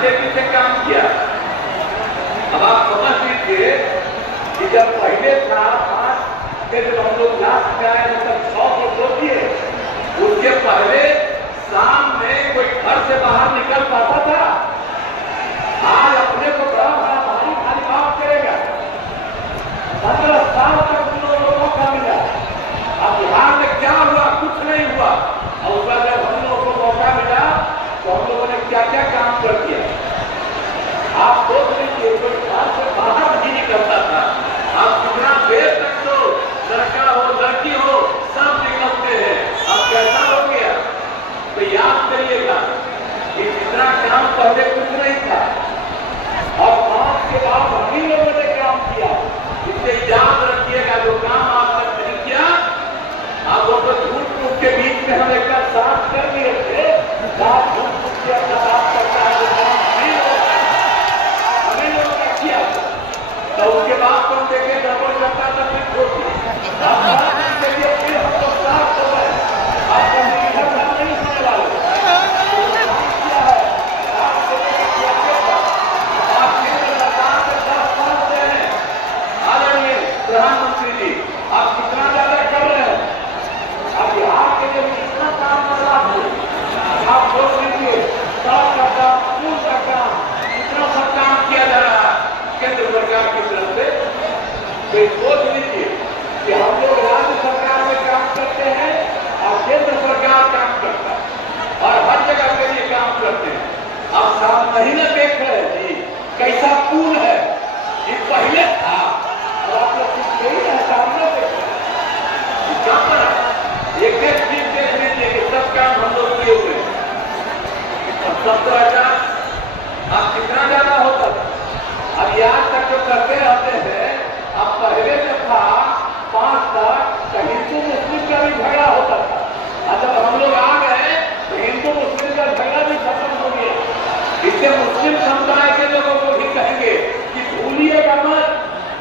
तेजी से काम किया। अब आप समझ लीजिए कि जब पहले था 5 के जब हम लोग लास्ट में आए तब 100 को सोचिए, उसके पहले शाम में कोई घर से बाहर निकल पाता था। आज अपने को बड़ा बड़ा भारी भारी काम करेगा। 15 साल तक उन लोगों को मौका मिला। अब बिहार में क्या हुआ? कुछ नहीं हुआ। और उसका जब हम लोगों को मौका मिला तो हम लोगों ने क्या क्या काम कर दिया। आप सोच लीजिए, कोई घर से बाहर नहीं निकलता था। आप कितना देर तक तो लड़का हो लड़की हो सब निकलते हैं। अब कैसा हो गया? तो याद करिएगा कि जितना काम पहले कुछ नहीं था और 5 के बाद हम ही लोगों ने काम किया। इससे याद रखिएगा, जो काम आपने नहीं किया आप वो तो झूठ मूठ के बीच में हम एक साथ कर दिए थे। बात झूठ मूठ के अपना बात करता है तो काम हमें लोगों ने किया। तो उसके बाद तो हम देखे डबल करता था, फिर छोड़ दिया। फिर हम लोग साथ हो गए। आपको नहीं होने वाले प्रधानमंत्री जी, आप कितना ज्यादा कर रहे हैं। आप बिहार के लिए कितना काम कर रहा है। आप सोच लीजिए, सड़क का काम, पुल का काम, कितना सब काम किया जा रहा है केंद्र सरकार की तरफ से। तो सोच लीजिए कि हम लोग राज्य सरकार में काम करते हैं और केंद्र सरकार काम करता है और हर जगह के लिए काम करते हैं। आप 7 महीने देख रहे हैं जी कैसा पुल है। ये पहले था और आप लोग कुछ नहीं है सामने देख रहे हैं। एक चीज देख लीजिए कि सब काम हम लोग किए हुए हैं। और 17,000 आप कितना ज्यादा होता था। अब आज तक जो करते रहते हैं, अब पहले जो था 5 तक तो हिंदू मुस्लिम का भी झगड़ा होता था। और जब हम लोग आ गए तो हिंदू मुस्लिम का झगड़ा भी खत्म हो गया। इससे मुस्लिम समुदाय के लोगों को भी कहेंगे कि भूलिएगा मत,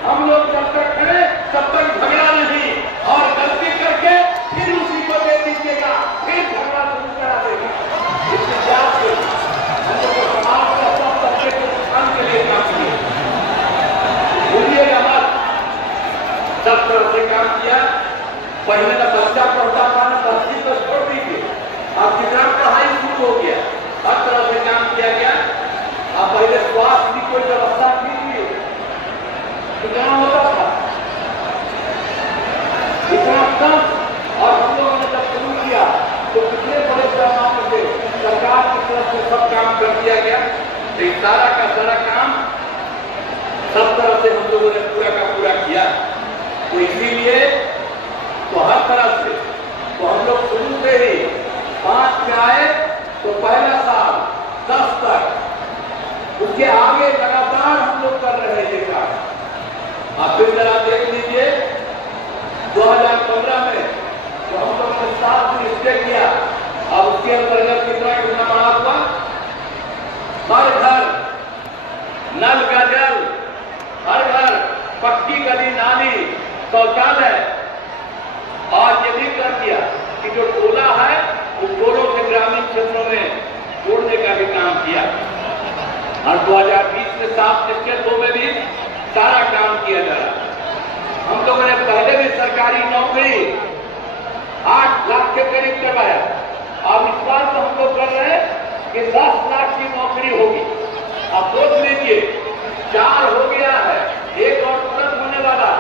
हम लोग जब तक करें तब तक झगड़ा नहीं, और गलती करके फिर उसी को दे दीजिएगा, फिर झगड़ा शुरू करा देगा। इससे क्या हम लोग समाज का सब तबके के नुकसान के लिए काम किए। भूलिएगा मत, सब तरह से काम किया। पहले ना बच्चा पढ़ता था ना 10वीं तो छोड़ दीजिए, अब कितना पढ़ाई शुरू हो गया, हर तरह से काम किया गया। अब पहले स्वास्थ्य की कोई व्यवस्था कीजिए, कितना होता था, इतना कम। और हम लोगों ने जब शुरू किया तो कितने बड़े पैमाने से सरकार की तरफ से सब काम कर दिया गया। तो सारा का सारा काम सब तरह से हम लोगों ने पूरा का पूरा किया। तो इसीलिए तो हर तरह से तो हम लोग शुरू से ही 5 में आए तो पहला साल 10 तक, उसके आगे लगातार हम लोग कर रहे हैं ये काम। आप फिर जरा देख लीजिए 2015 में तो हम लोगों ने 7 निश्चय किया। अब उसके अंतर्गत कितना बड़ा हुआ। हर घर नल का जल, हर घर पक्की गली नाली शौचालय, और ये भी कर दिया कि जो टोला है उस टोलों से ग्रामीण क्षेत्रों में जोड़ने का भी काम किया। और 2020 में 7 निश्चय 2 में भी सारा काम किया जा रहा है। हम लोगों ने पहले भी सरकारी नौकरी 8 लाख के करीब करवाया। अब इस बार तो हम लोग कर रहे हैं कि 10 लाख की नौकरी होगी। अब सोच लीजिए 4 हो गया है, 1 और तुरंत होने वाला,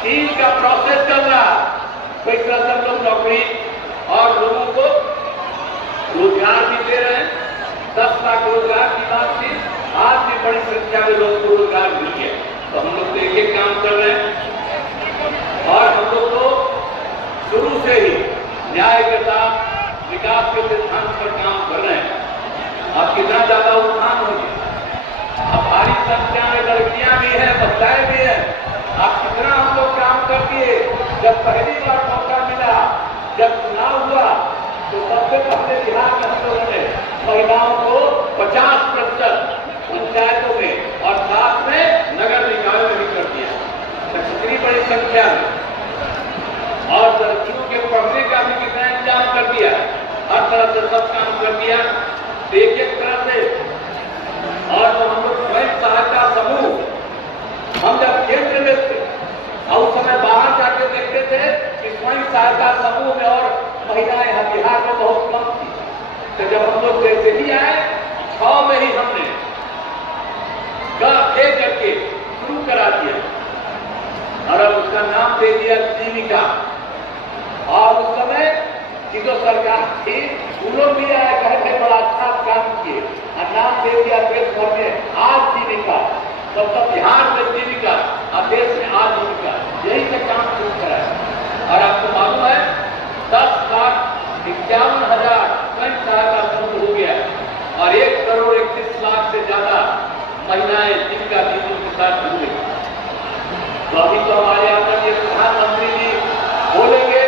3 का प्रोसेस चल रहा। तो इस तरह से हम लोग नौकरी और लोगों को रोजगार भी दे रहे हैं। 10 लाख रोजगार की बात थी, आज भी बड़ी संख्या में लोगों को रोजगार मिल गया। तो हम लोग एक एक काम कर रहे हैं और हम लोग तो शुरू से ही न्याय के साथ विकास के सिद्धांत पर काम कर रहे हैं। अब कितना ज्यादा उत्थान हो गया। अब भारी संख्या में लड़कियां भी हैं, महिलाएं भी हैं। अब कितना हम लोग काम कर दिए। जब पहली बार मौका मिला, जब चुनाव हुआ तो सबसे पहले बिहार में हम लोगों ने महिलाओं को 50% पंचायतों में और साथ में नगर निकायों में भी कर दिया। कितनी बड़ी संख्या में। और लड़कियों के पढ़ने का भी कितना इंतजाम कर दिया, हर तरह से सब काम कर दिया। एक एक तरह से सहायता समूह में और महिलाएं यहाँ बिहार में बहुत कम थी। तो जब हम लोग जैसे ही आए 6 में ही हमने दे करके शुरू करा दिया और अब उसका नाम दे दिया जीविका। और उस समय की जो सरकार थी उन लोग भी आए कहे थे बड़ा अच्छा काम किए और नाम दे दिया देश भर में आजीविका। तब बिहार में जीविका और देश में आजीविका, यही से काम शुरू कराया। और आपको मालूम है 10,51,000 स्वयं सहायता समूह हो गया और 1,31,00,000 से ज्यादा महिलाएं जीविका दीदी के साथ जुड़ गई। तो अभी तो हमारे आदरणीय प्रधानमंत्री जी बोलेंगे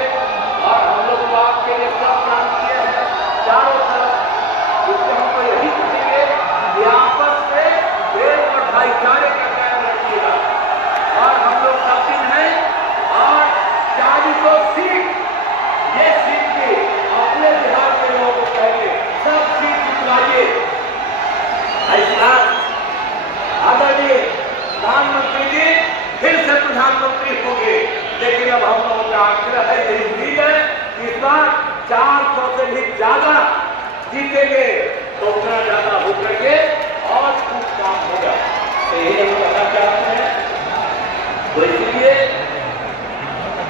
और हम लोग तो आपके लिए सब काम किए हैं चारों तरफ। इससे हमको यही कहेंगे कि आपस में प्रेम और भाईचारे का कायम रखिएगा। और हम लोग सब दिन हैं और 40 सीट ये सीट के अपने बिहार के लोगों को कहेंगे सब सीट जितवाइए। ऐसा आदरणीय प्रधानमंत्री जी फिर से प्रधानमंत्री होंगे, लेकिन अब हम लोगों का आग्रह है, यही उम्मीद है कि इस बार 400 से भी ज्यादा जीतेंगे तो उतना ज्यादा होकर के और खूब काम होगा। तो यही हम कहना चाहते हैं। तो इसलिए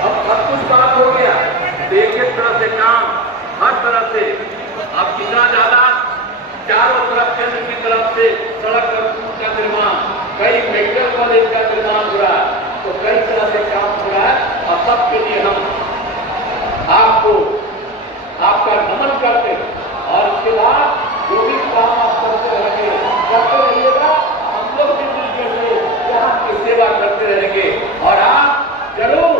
अब सब कुछ बात हो गया, तो एक तरह से काम हर तरह से अब कितना ज्यादा चारों तरफ केंद्र की तरफ से सड़क और पुल का निर्माण, कई मेडिकल कॉलेज का निर्माण हो रहा है, तो कई तरह से काम हो रहा है। और सबके लिए हम आपको आपका नमन करते हैं और उसके बाद जो भी काम आप करते रहिएगा, हम लोग भी मिलकर से यहाँ की सेवा करते रहेंगे और आप जरूर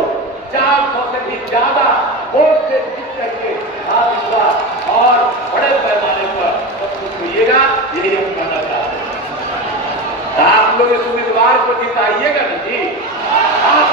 400 से भी ज्यादा वोट से जीत करके आप इस बार और बड़े पैमाने पर सब कुछ होइएगा, यही हम कहना चाहते हैं। आप लोग इस उम्मीदवार को जिताइएगा ना जी। आप